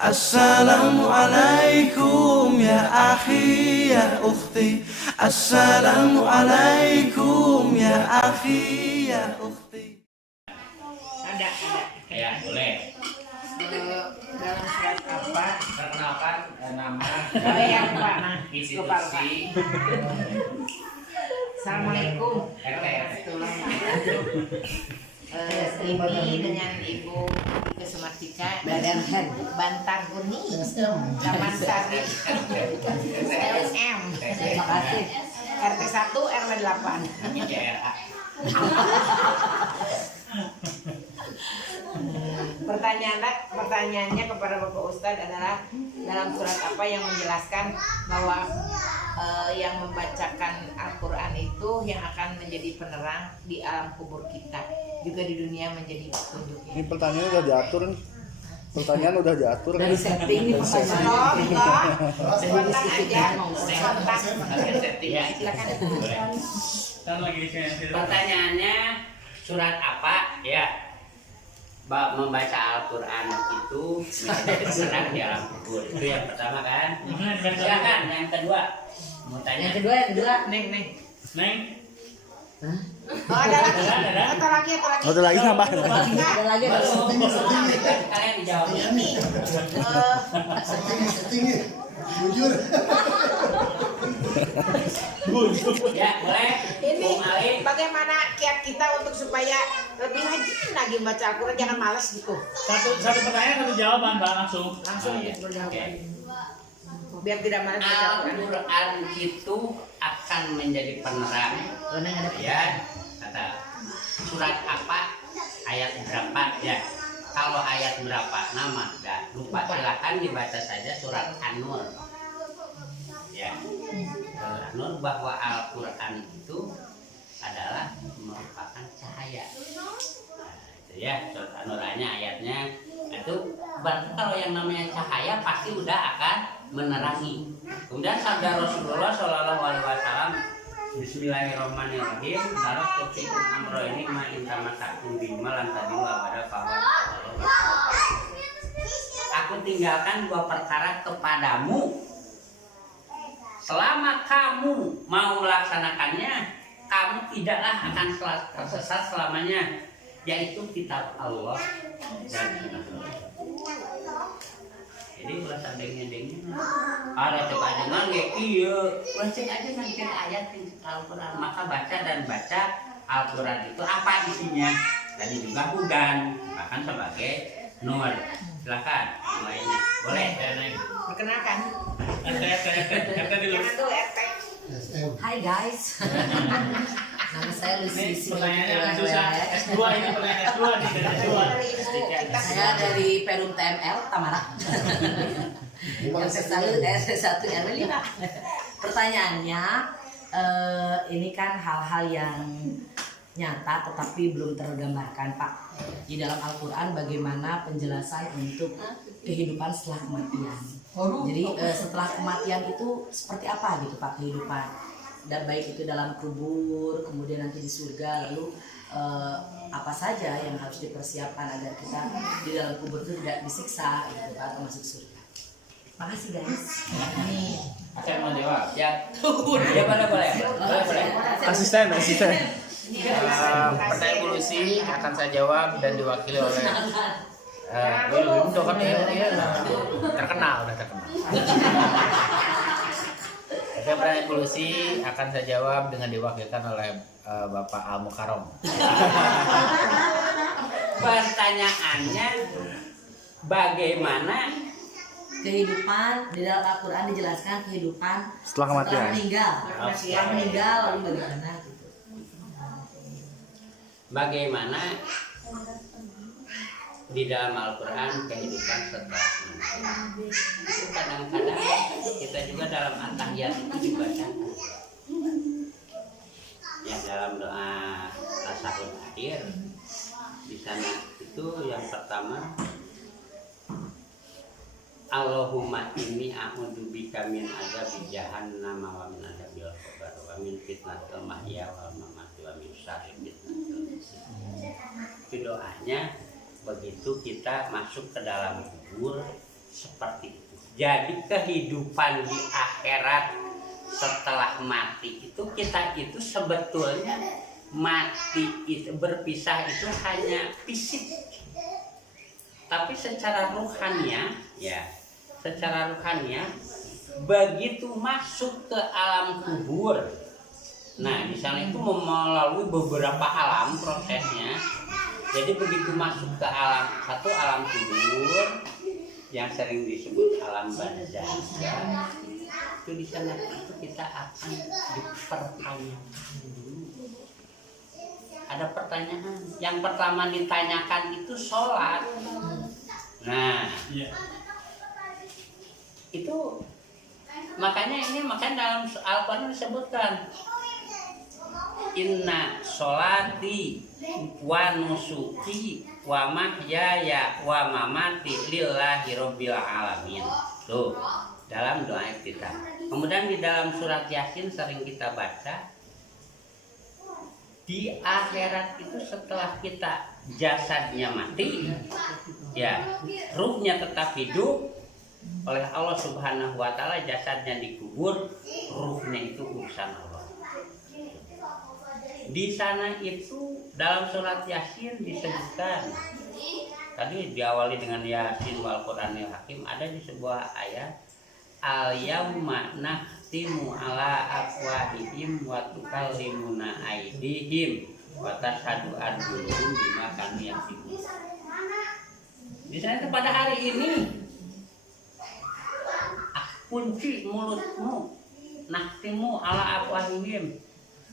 Assalamualaikum ya akhi ya ukhti. Assalamualaikum ya akhi ya ukhti. Ada. Ya, boleh. Dalam surat apa? Perkenalkan nama, Yang Pak. institusi, Assalamualaikum. RT. Ini dengan Ibu Ike Sumartika Bantar Kuning Taman Sari LM. Terima kasih. RT 1 RW 8. JRA. Pertanyaannya kepada Bapak Ustadz adalah dalam surat apa yang menjelaskan bahwa yang membacakan Al-Quran itu yang akan menjadi penerang di alam kubur kita, juga di dunia menjadi petunjuk. Ini pertanyaan udah diatur. Pertanyaan udah diatur. Dari setting nih pertanyaan. Spontan aja, spontan. Ya, Silakan. pertanyaannya surat apa? Ya, membaca Al-Quran itu menjadi penerang di alam kubur. Itu yang pertama kan? Silakan. Yang kedua, mau tanya. Yang kedua, Neng. Oh, ada lagi. Ada lagi nambah. Ada lagi. Kalian dijawab. Ini. Jujur. Ya, boleh. Ini Bung Ali. bagaimana kiat kita untuk supaya lebih rajin lagi baca Al-Quran, jangan malas gitu. Satu pertanyaan satu jawaban Mbak langsung. Langsung Oh, iya. berjawaban. Biar tidak malas baca Al-Quran. Al-Quran itu akan menjadi penerang. Ya, kata surat apa, ayat berapa ya. Kalau ayat berapa nama enggak lupa, silakan dibaca saja surat An-Nur. Ya, An-Nur bahwa Al-Quran itu adalah merupakan cahaya. Nah, itu ya surat An-Nur ayatnya itu berarti kalau yang namanya cahaya pasti udah akan menerangi. Kemudian sabda Rasulullah Shallallahu Alaihi Wasallam, Bismillahirrahmanirrahim. Tarak tufikum amro ini ma intama takum bima lantadilu abada bahwa aku tinggalkan dua perkara kepadamu. Selama kamu mau melaksanakannya, kamu tidaklah akan tersesat selamanya, yaitu kitab Allah dan sunnah. Jadi ulah sadeng-dengnya ada cek aja ngan kieu, ulah cek aja nanti ayat di Al-Quran, maka baca Al-Quran itu apa isinya. Tadi juga hudan, bahkan sebagai nur. Silakan lainnya. Boleh. Perkenalkan. RT dulu. Jangan dulu RT. Hai guys, nama saya Lucy Ini pertanyaannya yang susah. S2 ini pertanyaan S2 nih dari S2. Saya dari Perum TML Tamara. Yang S1 RW 5. Pertanyaannya, ini kan hal-hal yang nyata tetapi belum tergambarkan Pak. Di dalam Al-Quran bagaimana penjelasan untuk kehidupan setelah kematian. Jadi setelah kematian itu seperti apa gitu Pak kehidupan, dan baik itu dalam kubur, kemudian nanti di surga, lalu apa saja yang harus dipersiapkan agar kita di dalam kubur itu tidak disiksa gitu Pak, atau masuk surga. Makasih guys. Akan mau jawab. Ya. Ya boleh. Asisten. Pertanyaan Bu Lucy akan saya jawab dan diwakili oleh terkenal. Oke, pertanyaan Bu Lucy akan saya jawab dengan diwakilkan oleh Bapak Al Mukarrom. Pertanyaannya, bagaimana Kehidupan di dalam Al-Quran dijelaskan kehidupan Setelah kematian. Setelah meninggal lalu bagaimana gitu. bagaimana di dalam Al-Quran kehidupan setelah meninggal. Itu kadang-kadang kita juga dalam at-tahiyat itu dibacakan. Ya, dalam doa tasyahud akhir di sana itu yang pertama, Allahumma inni a'udzubika min adzabi jahannam wa min adzabil qabr wa min fitnatil mahya wal mamati wa min syarri fitnatil masih. Itu doanya begitu kita masuk ke dalam kubur, seperti itu. Jadi kehidupan di akhirat setelah mati itu kita itu sebetulnya mati itu berpisah itu hanya fisik. Tapi secara ruhania ya, secara ruhania begitu masuk ke alam kubur. Nah, di sana itu melalui beberapa alam prosesnya. Jadi begitu masuk ke satu alam kubur yang sering disebut alam barzakh, itu di sana itu kita akan dipertanyakan dulu. Ada pertanyaan. Yang pertama ditanyakan itu sholat. Nah, itu makanya dalam Al-Quran disebutkan inna sholati wa nusuki wa mahyaya wa mamati lillahi rabbil alamin. Tuh, dalam doa kita. Kemudian di dalam surat Yasin sering kita baca, di akhirat itu setelah kita jasadnya mati, ya, ruhnya tetap hidup oleh Allah Subhanahu wa taala, jasadnya dikubur, ruhnya itu urusan Allah. Di sana itu dalam surat Yasin disebutkan, tadi diawali dengan Yasin wal Qur'anil Hakim, ada di sebuah ayat al yauma nakhtimu ala afwahihim wa tukallimuna aydihim wa tashhadu arjuluhum bima kanu yaksibun. Di sana itu pada hari ini kunci mulutmu, nakhtimu ala afwahihim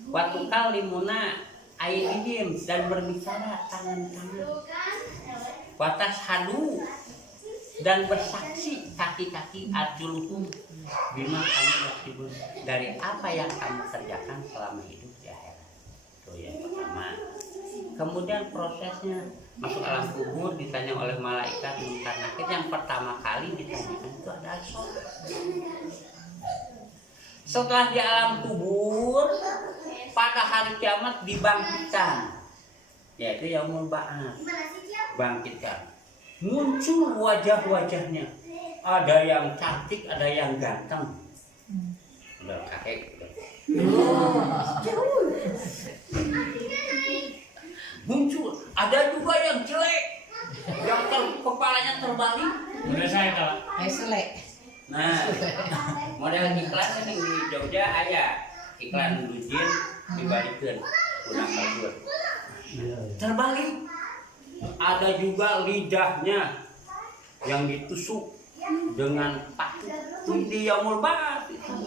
wa tukallimuna aydihim, dan berbicara tangan-tangan, wa tashhadu, dan bersaksi kaki-kaki, arjuluhum bima kanu yaksibun, dari apa yang kamu kerjakan selama hidup di akhirat. Itu yang pertama. Kemudian prosesnya masuk alam kubur, ditanya oleh malaikat munkar nakir. Yang pertama kali ditanyakan itu adalah sholat. Setelah di alam kubur, pada hari kiamat dibangkitkan, yaitu yaumul ba'ats, bangkitkan. Muncul wajah-wajahnya, ada yang cantik, ada yang ganteng. Udah kakek. Muncul, ada juga yang jelek, yang kepalanya terbalik. Udah saya tahu. Selek. Nah, model iklan yang di Jogja aya iklan Lujin dibalikkan kurang bagus. Terbalik. Ada juga lidahnya yang ditusuk dengan paku. Di yaumul ba'ats itu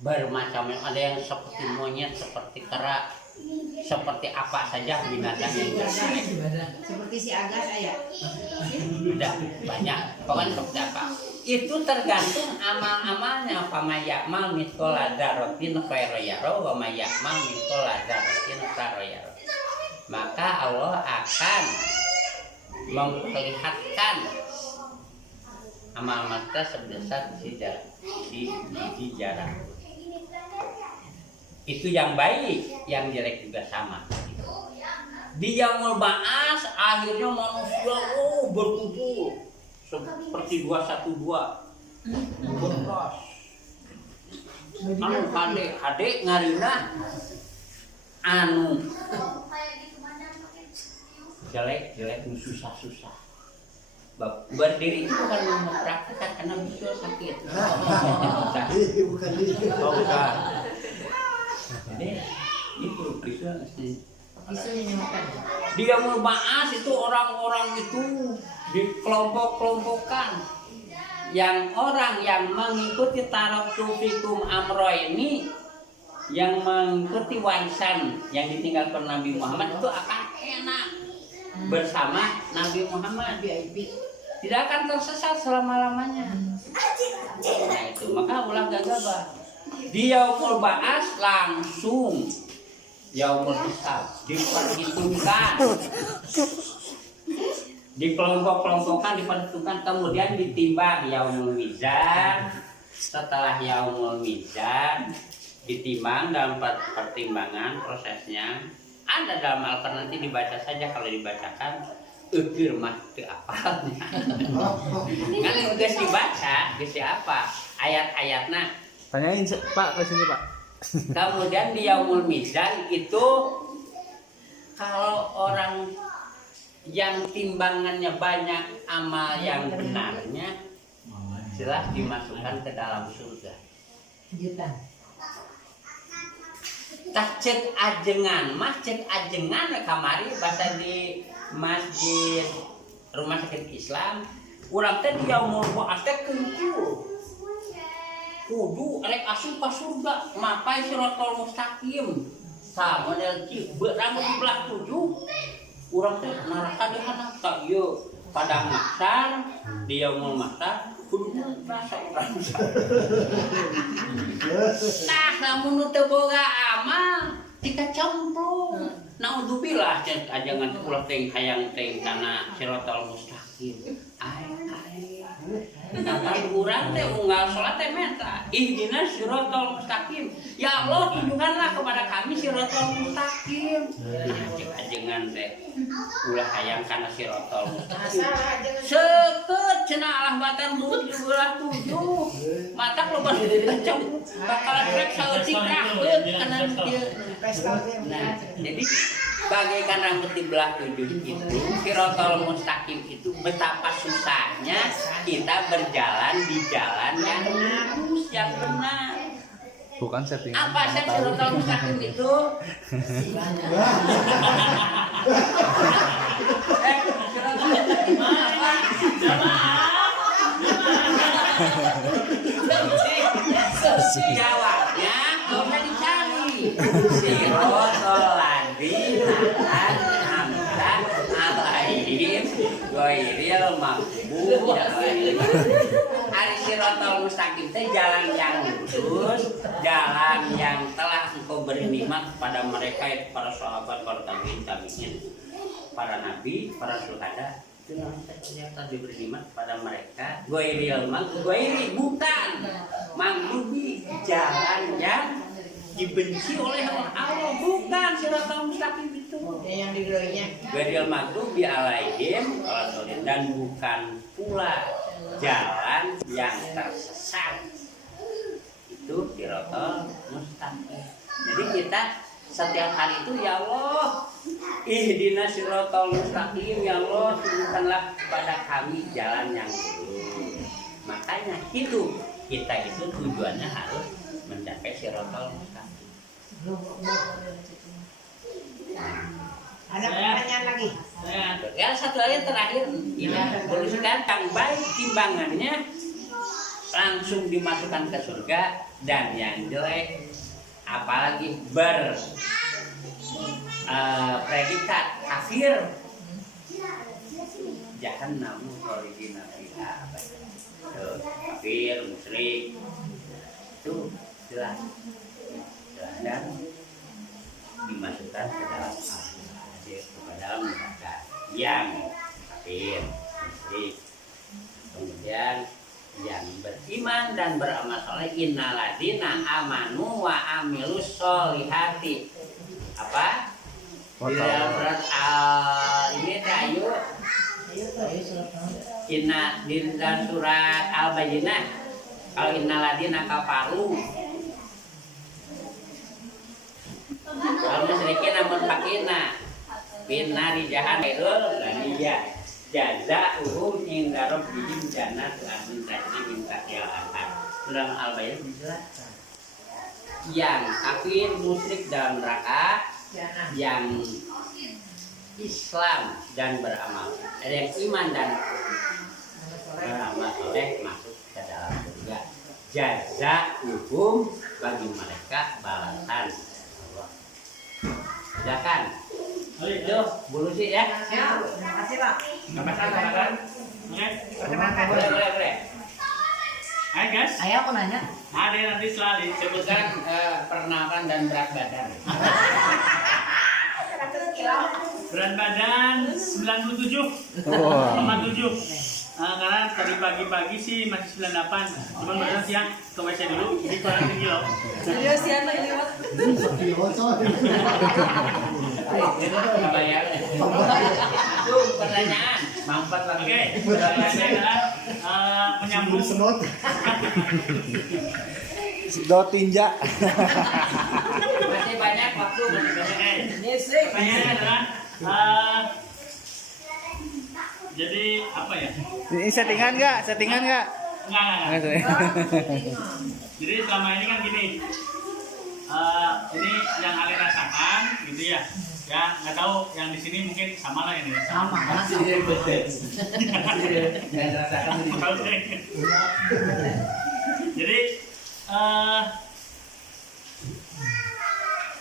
bermacam, ada yang seperti monyet, seperti kera, seperti apa saja binatang yang Seperti si Agas ayah. tidak banyak. Pokoknya seperti apa? Itu tergantung amal-amalnya. Faman ya'mal mithqala dzarratin khairan yarah wa may ya'mal mithqala dzarratin syarran yarah. Maka Allah akan memperlihatkan amal-amal kita sebesar di jarak. Itu yang baik, yang jelek juga sama. Di yaumul ba'ats akhirnya manusia berkumpul seperti 212. Berkas. Anu hade ngarina anu jelek susah. Berdiri itu bukan mempraktikkan karena bisa sakit. Bukan ini. Oh, bukan. Jadi itu bisa di yaumul ba'ats itu orang-orang itu dikelompok-kelompokkan. Yang orang yang mengikuti taraktu fikum amro ini, yang mengikuti warisan yang ditinggalkan Nabi Muhammad itu akan enak bersama Nabi Muhammad, tidak akan tersesat selama-lamanya. Nah itu, maka ulah gagabah. Di yaumul ba'ats langsung yaumul hisab diperhitungkan, dikelompok-kelompokkan, diperhitungkan, kemudian ditimbang yaumul mizan. Setelah yaumul mizan ditimbang dalam pertimbangan prosesnya. Ada dalam Al-Quran, nanti dibaca saja kalau dibacakan. Ukir mah teu apalnya. Kan geus dibaca, geus apa? Ayat-ayatna. Tanyain Pak ke sini Pak. Kemudian di Yaumul Mizan itu kalau orang yang timbangannya banyak amal yang benarnya jelas dimasukkan ke dalam surga. Tak cek ajengan, cek ajengan kamari bahasa di masjid rumah sakit Islam, urang teh di Yaumul Mizan teh kudu rek asup ka surga mapai siratal mustaqim sa model cik berang di belah 7 urang teh neraka di mana tak ieu padang mahsyar di yaumul mahsyar kudu rasa urang nah lamun teu boga amal tika cemplung naudzubillah cek ajangan ulah teh hayang teh kana siratal mustaqim ai Nampar kurang teh unggal sholat teh meta ihdinas siratal mustaqim ya Allah tunjukkanlah kepada kami siratal mustaqim cek ajengan teh ulah hayang kana siratal mustaqim seukeut cenah Allah batan buut di belah 7 matak loba dicem bakal rek saeutik rakeut kana dieu nah jadi bagaikan rambut di belah 7 itu siratal mustaqim itu betapa susahnya kita berjalan di jalan yang lurus yang benar. Bukan setting. Apa sih siratal mustaqim itu? Jawabnya nggak usah dicari. Siratal ladzina an'amta alaihim ghairil maghdubi alaihim. Ari siratal mustaqim teh jalan yang lurus, jalan yang telah engkau beri nikmat kepada mereka yaitu para sahabat, para tabi'in, para nabi, para syuhada. Itu yang telah diberi nikmat kepada mereka. Ghairil maghdubi bukan maghdubi jalan yang dibenci oleh Allah, bukan siratal mustaqim itu. Yang digeloinya. Ghairil maghdubi alaihim dan bukan pula jalan yang tersesat. Itu siratal mustaqim. Jadi kita setiap hari itu ya Allah, ihdinas siratal mustaqim, ya Allah tunjukkanlah kepada kami jalan yang lurus. Makanya hidup kita itu tujuannya harus mencapai siratal mustaqim. Ada pertanyaan lagi? Ya satu lagi terakhir ini berusaha yang baik timbangannya langsung dimasukkan ke surga dan yang jelek apalagi predikat kafir jahannam khalidina fiha kafir musyrik itu jelas dan dimasukkan ke dalam dalam neraka yang kafir musyrik kemudian yang beriman dan beramal saleh innalladzina amanu wa amilus sholihati apa di dalam surat ini ayo inna di dalam surat al-bayyinah kalau innalladzina kafaru kalau musyrikin namun pakina binari jahannam laniyah jazaa'uhum inda rabbihim jannatu adnin tajri min tahtiha al-anhar. Surah Al-Bayyinah dijelaskan yang kafir musyrik dalam neraka, yang Islam dan beramal, ada yang iman dan beramal soleh masuk ke dalam surga. Jazaa'uhum bagi mereka balasan Allah. Silakan. Itu bulu sih ya. Ya, terima kasih Pak. Boleh. Hai guys, Ayo aku nanya. ada nanti setelah disebutkan Pernapasan dan berat badan. berat badan 97,7. Wah. Karena tadi pagi-pagi sih masih 98, cuman badan siang ke WC dulu, jadi kurang tinggi loh. Serius ya lewat. Tapi Bayar. Itu pertanyaan. Mampat lagi. Oke, pertanyaannya adalah menyambung. Semut. Do tinja. Masih banyak waktu. Pertanyaannya adalah jadi apa ya? Ini settingan nggak? Settingan nggak? Enggak. Jadi selama ini kan gini, ini yang Ale rasakan gitu ya. Ya nggak tahu yang di sini mungkin sama lah ini. Sama. Jangan rasakan Oke. Jadi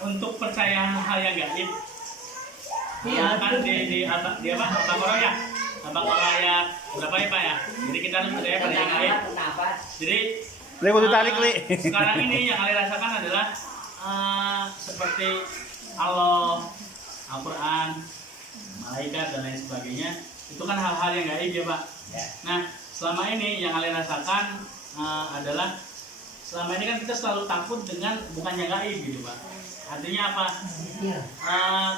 untuk percaya hal yang gaib, kan di apa? Al-Baqarah ya berapa ya Pak ya? Jadi kita harus percaya pada yang gaib. Jadi Li kudu tarik li. sekarang ini yang Ale rasakan adalah seperti Allah, Al-Quran, malaikat dan lain sebagainya. Itu kan hal-hal yang gaib ya Pak. Nah selama ini yang Ale rasakan adalah selama ini kan kita selalu takut dengan bukan yang gaib gitu Pak. Artinya apa?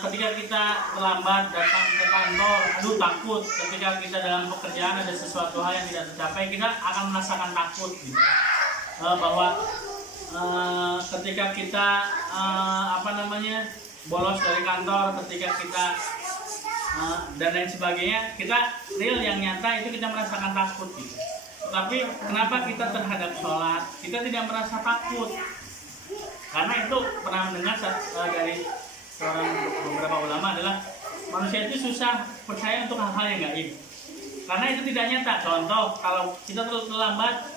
Ketika kita terlambat datang ke kantor, aduh takut. Ketika kita dalam pekerjaan ada sesuatu hal yang tidak tercapai, kita akan merasakan takut gitu. Bahwa ketika kita bolos dari kantor, ketika kita dan lain sebagainya, kita real yang nyata itu kita merasakan takut gitu. Tapi kenapa kita terhadap sholat kita tidak merasa takut? Karena itu pernah mendengar dari seorang beberapa ulama adalah manusia itu susah percaya untuk hal-hal yang gaib. Karena itu tidak nyata. Contoh, kalau kita terlambat,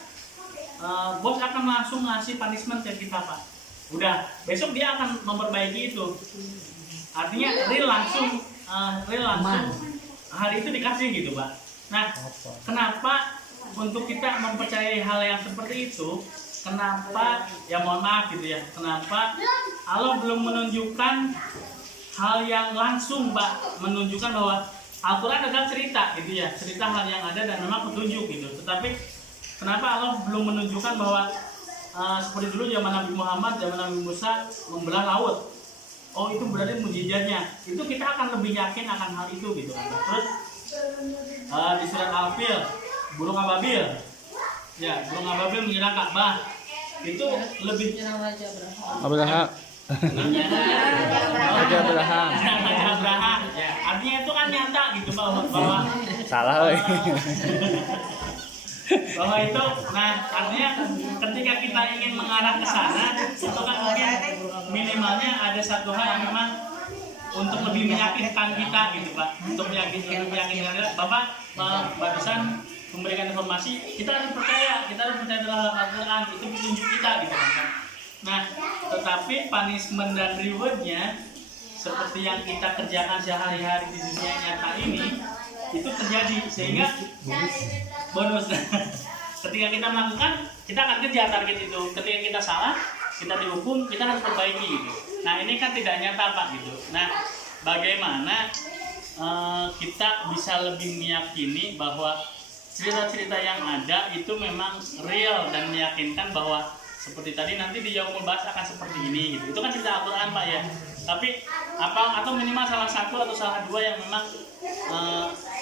bos akan langsung ngasih punishment ke kita Pak. Udah, besok dia akan memperbaiki itu. Artinya real langsung hari itu dikasih gitu Pak. Nah, kenapa untuk kita mempercayai hal yang seperti itu? Kenapa, ya mohon maaf gitu ya, kenapa Allah belum menunjukkan hal yang langsung Pak, menunjukkan bahwa Al-Quran adalah cerita gitu ya, cerita hal yang ada dan memang petunjuk gitu. Tetapi kenapa Allah belum menunjukkan bahwa seperti dulu zaman Nabi Muhammad, zaman Nabi Musa membelah laut. Oh itu berarti mujizatnya. Itu kita akan lebih yakin akan hal itu gitu. Terus di surat Al-Fil, burung ababil. Ya, burung ababil menyerang Ka'bah. Itu lebih Abraham. Raja Abraham. Ya, artinya itu kan nyata gitu bahwa Salah weh. bahwa itu, nah artinya ketika kita ingin mengarah ke sana, itu kan mungkin minimalnya ada satu hal yang memang untuk lebih meyakinkan kita gitu Pak, untuk meyakinkan Bapak barusan memberikan informasi, kita harus percaya dalam Al-Quran, itu petunjuk kita gitu kan. Nah, tetapi punishment dan rewardnya seperti yang kita kerjakan sehari-hari di dunia nyata ini itu terjadi, sehingga bonus ketika kita melakukan, kita akan kejar target itu. Ketika kita salah, kita dihukum, kita harus perbaiki gitu. Nah ini kan tidak nyata Pak gitu. Nah bagaimana kita bisa lebih meyakini bahwa cerita-cerita yang ada itu memang real dan meyakinkan bahwa seperti tadi nanti di Yaumul Ba'ats akan seperti ini gitu. Itu kan cerita Al-Quran Pak ya. Tapi atau minimal salah satu atau salah dua yang memang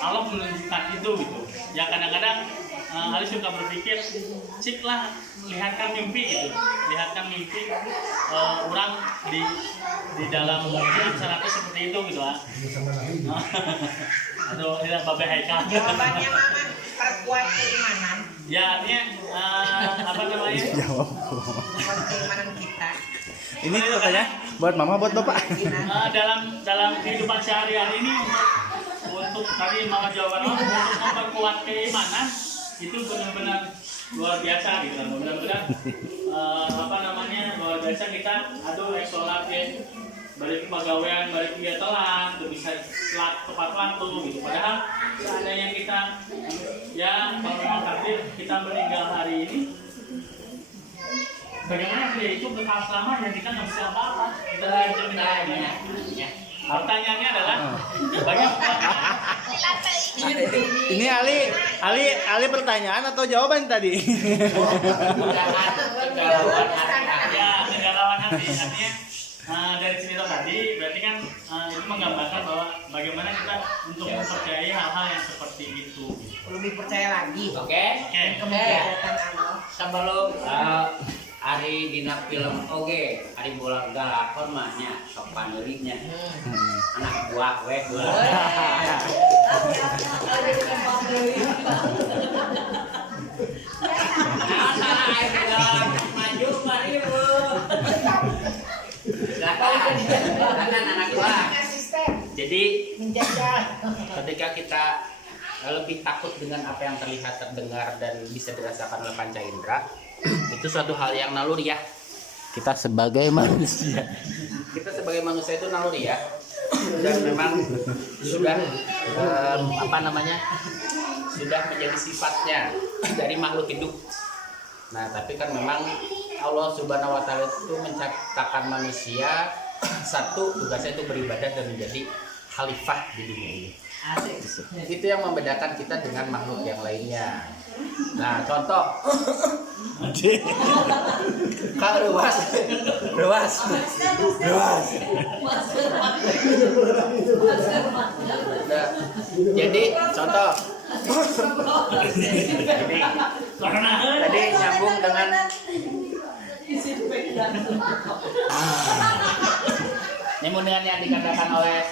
Allah menunjukkan itu gitu. Ya kadang-kadang Ali suka berpikir, ciklah lihatkan mimpi gitu, lihatkan mimpi orang di dalam film sanatnya seperti itu gitu lah. Aduh, ini Babe Haikal. Jawabannya Mama perkuat keimanan. Ya artinya apa namanya? Jawab. Perkuat keimanan kita. Ini pertanyaan buat mama, buat bapak. Dalam kehidupan sehari-hari ini untuk tadi Mama jawaban untuk memperkuat keimanan itu benar-benar luar biasa gitu. Benar-benar luar biasa kita sholat ya, balik pegawaian, balik dia telat, bisa telat tepat waktu gitu. Padahal seandainya kita ya kalau memang takdir kita meninggal hari ini, bagaimana dia itu berkah selama dan kita nggak bisa apa-apa. Kita lanjut banyak. Pertanyaannya adalah bagaimana? Ini Ali pertanyaan atau jawaban tadi? Ya, kegalauan hati. Artinya dari cerita tadi berarti kan itu menggambarkan bahwa bagaimana kita untuk mempercayai hal-hal yang seperti itu. Lebih percaya lagi. Oke. Kemudian Allah. Sebelum Ari dina film oge, Ari bola galakon mah nya sok paneuringnya. Anak buah we heula. Salah aing maju mari bu. Kan anak buah. Jadi ketika kita lebih takut dengan apa yang terlihat, terdengar, dan bisa dirasakan oleh panca indera, itu suatu hal yang naluri ya. Kita sebagai manusia itu naluri ya, dan memang sudah sudah menjadi sifatnya dari makhluk hidup. Nah, tapi kan memang Allah Subhanahu wa Ta'ala itu menciptakan manusia, satu tugasnya itu beribadah dan menjadi khalifah di dunia ini. Itu yang membedakan kita dengan makhluk yang lainnya. Nah, contoh Kak Ruas. Nah, jadi contoh tadi nyambung dengan nyambung dengan yang dikatakan oleh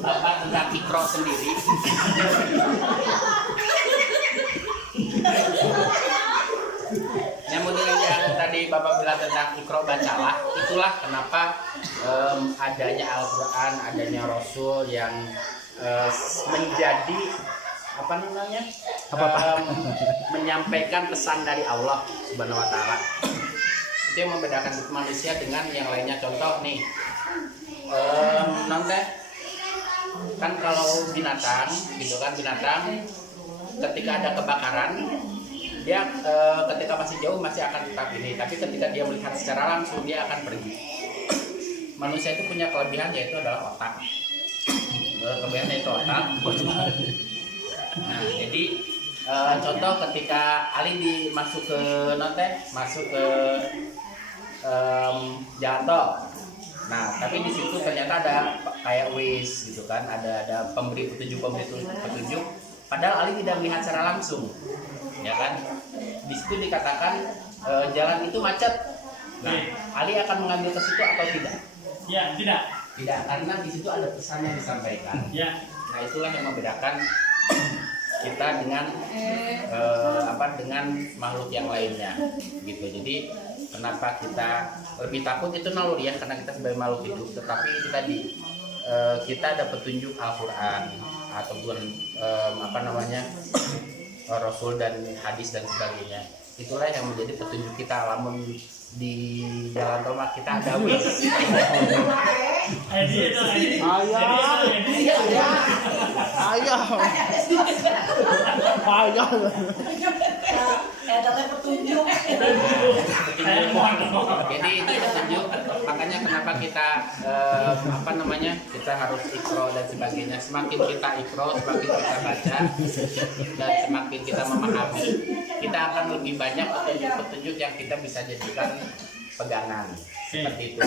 Bapak tentang Ikro sendiri. Nyambung dengan yang tadi Bapak bilang tentang Ikro bacalah, itulah kenapa adanya Al-Quran, adanya Rasul yang menjadi menyampaikan pesan dari Allah Subhanahu wa Ta'ala. Itu yang membedakan manusia dengan yang lainnya. Contoh nih, nanti kan kalau binatang gitu kan, binatang ketika ada kebakaran dia ketika masih jauh masih akan tetap ini, tapi ketika dia melihat secara langsung dia akan pergi. Manusia itu punya kelebihan, yaitu adalah otak. Kelebihannya itu otak. Nah, jadi contoh ketika Ali masuk ke jalan tol. Nah, tapi di situ ternyata ada kayak Waze gitu kan, ada pemberi petunjuk. Padahal Ali tidak melihat secara langsung, ya kan? Di situ dikatakan jalan itu macet. Nah, Ali akan mengambil ke situ atau tidak? Ya, tidak. Tidak, karena di situ ada pesan yang disampaikan. Ya. Nah, itulah yang membedakan kita dengan dengan makhluk yang lainnya, gitu. Jadi kenapa kita lebih takut itu naluri ya, karena kita sebagai makhluk hidup. Tetapi itu tadi kita ada petunjuk Al-Quran ataupun Rasul dan hadis dan sebagainya. Itulah yang menjadi petunjuk kita. Lamun di jalan tol kita ada wis. Jadi itu petunjuk. Makanya kenapa kita kita harus ikro dan sebagainya. Semakin kita ikro, semakin kita baca dan semakin kita memahami, kita akan lebih banyak petunjuk-petunjuk yang kita bisa jadikan pegangan. Seperti itu.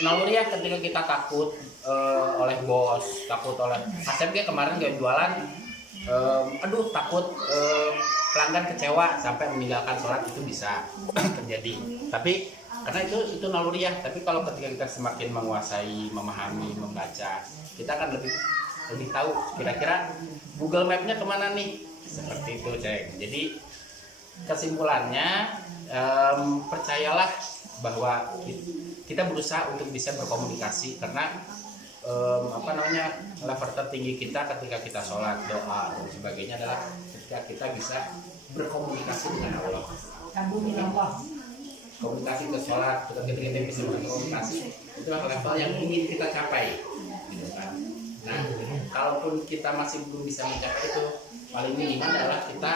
Naluri ya ketika kita takut oleh bos, takut oleh ASMG kemarin gak jualan, takut pelanggan kecewa sampai meninggalkan sholat, itu bisa terjadi. Tapi karena itu naluri ya. Tapi kalau ketika kita semakin menguasai, memahami, membaca, kita akan lebih tahu kira-kira Google Map-nya kemana nih. Seperti itu, cek. Jadi kesimpulannya, percayalah bahwa kita berusaha untuk bisa berkomunikasi, karena level tertinggi kita ketika kita sholat, doa dan sebagainya adalah ketika kita bisa berkomunikasi dengan Allah. Komunikasi ke sholat, ketika kita bisa berkomunikasi, itu level yang ingin kita capai, gitu kan. Nah, kalaupun kita masih belum bisa mencapai itu, paling minimal adalah kita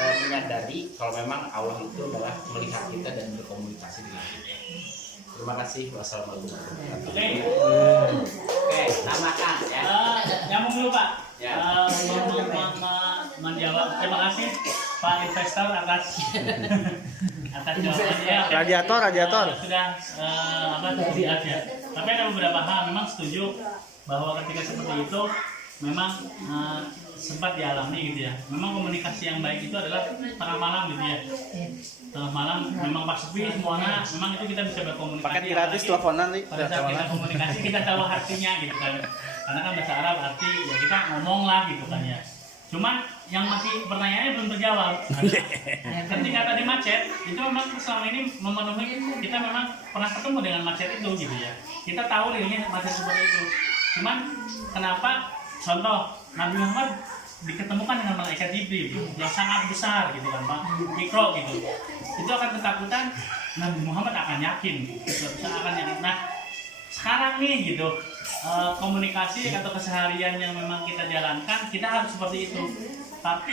menyadari kalau memang Allah itu adalah melihat kita dan berkomunikasi dengan kita. Terima kasih. Wassalamualaikum warahmatullahi wabarakatuh. Oke, tambahkan ya. Nyambung dulu Pak. Ya. Menjawab. Terima kasih Pak investor atas jawabannya. Radiator. Sudah jelas ya. Tapi ada beberapa hal memang setuju bahwa ketika seperti itu memang sempat dialami gitu ya. Memang komunikasi yang baik itu adalah tengah malam gitu ya. Tengah malam memang pas sepi semuanya, memang itu kita bisa berkomunikasi. Paket gratis teleponan nih. Pada saat kita komunikasi kita tahu artinya gitu kan. Karena kan bahasa Arab arti ya kita ngomong lah gitu kan ya. Cuman yang masih pertanyaannya belum terjawab. Ketika tadi macet, itu memang selama ini memenuhi kita memang pernah ketemu dengan macet itu gitu ya. Kita tahu realnya macet seperti itu. Cuman kenapa contoh Nabi Muhammad diketemukan dengan malaikat Jibril yang sangat besar gitu kan Pak, mikro gitu. Itu akan ketakutan Nabi Muhammad akan yakin, akan yakin. Nah sekarang nih gitu komunikasi atau keseharian yang memang kita jalankan kita harus seperti itu. Tapi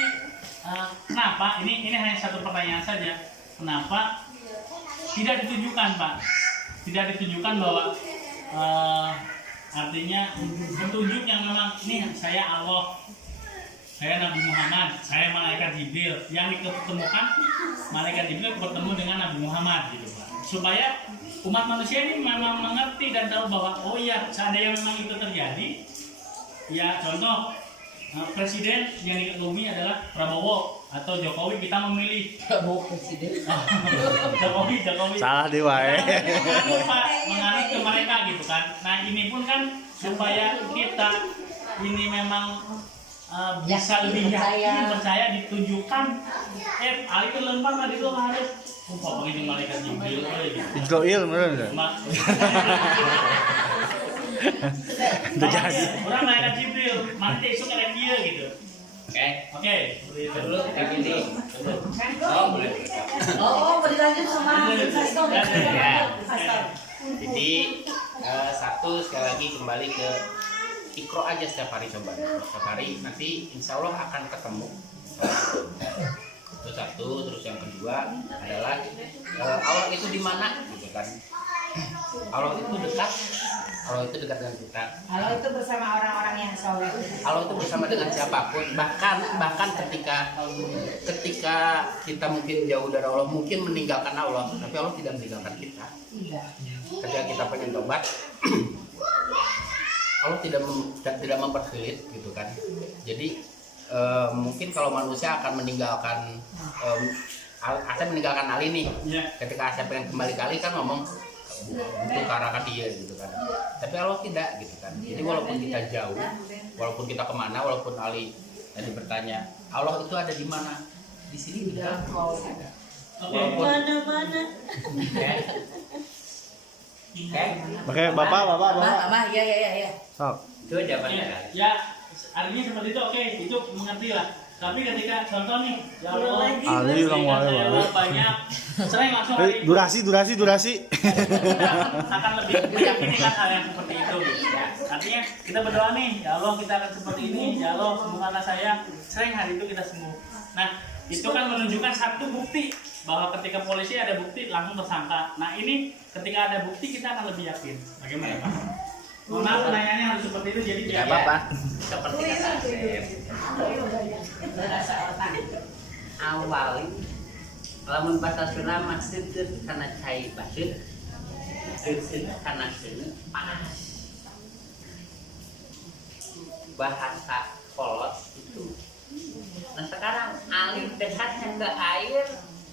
kenapa ini hanya satu pertanyaan saja, kenapa tidak ditunjukkan Pak, tidak ditunjukkan bahwa artinya petunjuk yang memang ini saya Allah, saya Nabi Muhammad, saya malaikat Jibril, yang diketemukan malaikat Jibril bertemu dengan Nabi Muhammad gitu Pak, supaya umat manusia ini memang mengerti dan tahu bahwa oh iya seandainya memang itu terjadi ya, contoh presiden yang diketemu adalah Prabowo atau Jokowi, kita memilih Prabowo presiden. Jokowi Salah di wae. mengalir ke mereka gitu kan. Nah ini pun kan supaya kita ini memang bisa lebih yakin, percaya ditunjukkan Ali itu lempar tadi itu harus pakai malaikat Jibril gitu. Israel bener enggak? Terjadi. Orang malaikat Jibril, nanti esok ada dia gitu. Oke, Itu dulu kayak gini. Oh, boleh. Oh, berlanjut sama investor. Ya. Jadi satu sekali lagi kembali ke Iqra aja setiap hari coba. Setiap hari nanti insya Allah akan ketemu. Itu satu, terus yang kedua adalah Allah itu di mana gitu kan. Allah itu dekat. Allah itu dekat dengan kita. Allah itu bersama orang-orang yang soleh. Allah itu bersama dengan siapapun. Bahkan ketika kita mungkin jauh dari Allah, mungkin meninggalkan Allah, tapi Allah tidak meninggalkan kita. Ketika kita pengen tobat, Allah tidak mempersulit gitu kan. Jadi mungkin kalau manusia akan meninggalkan Asep meninggalkan Ali nih. Ketika Asep pengen kembali ke Ali kan ngomong itu karena dia gitu kan. Tapi Allah tidak gitu kan. Jadi walaupun kita jauh, walaupun kita kemana, walaupun Ali tadi bertanya Allah itu ada di mana, di sini juga. Mana-mana. Oke, Bapak. Mama, ya. Sok. Itu jawabannya. Ya, artinya seperti itu, oke, itu mengerti lah. Tapi ketika contoh nih, ya Allah, Ali ulang wae. banyak, sering langsung Durasi. akan lebih meyakinkan hal yang seperti itu. Ya. Artinya kita berdoa nih, ya Allah kita akan seperti ini, ya Allah sembuhkanlah saya. Sering hari itu kita sembuh. Nah, itu kan menunjukkan satu bukti bahwa ketika polisi ada bukti langsung tersangka. Nah ini ketika ada bukti kita akan lebih yakin. Bagaimana Pak? Maaf pertanyaannya harus seperti itu jadi Tidak apa-apa. Seperti kata awal lamun batasuna maksud karena cai basir karena sini panas bahasa kolot itu. Nah sekarang alih dekatnya ke air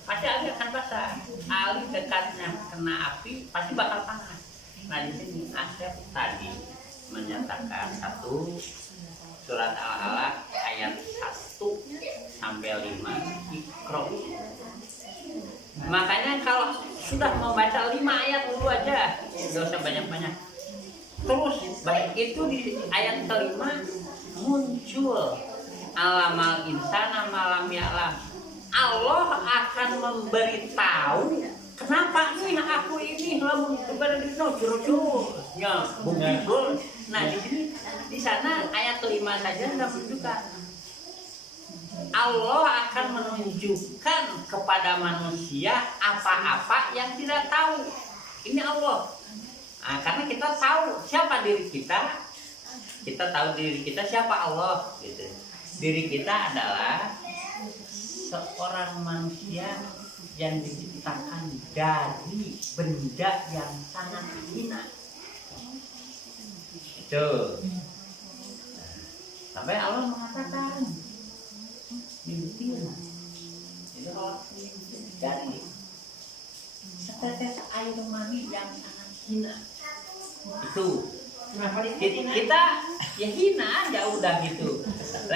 pasti alih akan basah, alih dekatnya kena api pasti bakal panas. Nah di sini Asep tadi menyatakan satu surat Al-Alaq ayat 1 sampai 5 Iqra. Makanya kalau sudah membaca 5 ayat dulu aja, nggak usah banyak-banyak. Terus baik itu di ayat kelima muncul alamal insana malam ya'lam. Allah akan memberitahu kenapa nih aku ini lamun kepada dino juru-jurunya bukti. Nah di sana ayat kelima saja sudah menunjukkan Allah akan menunjukkan kepada manusia apa-apa yang tidak tahu. Ini Allah. Nah, karena kita tahu siapa diri kita tahu diri kita siapa Allah. Gitu. Diri kita adalah seorang manusia yang diciptakan dari benda yang sangat hina. Itu. Sampai Allah mengatakan mimpi dari setetes air mani yang sangat hina. Itu. Jadi kita ya hina aja udah gitu.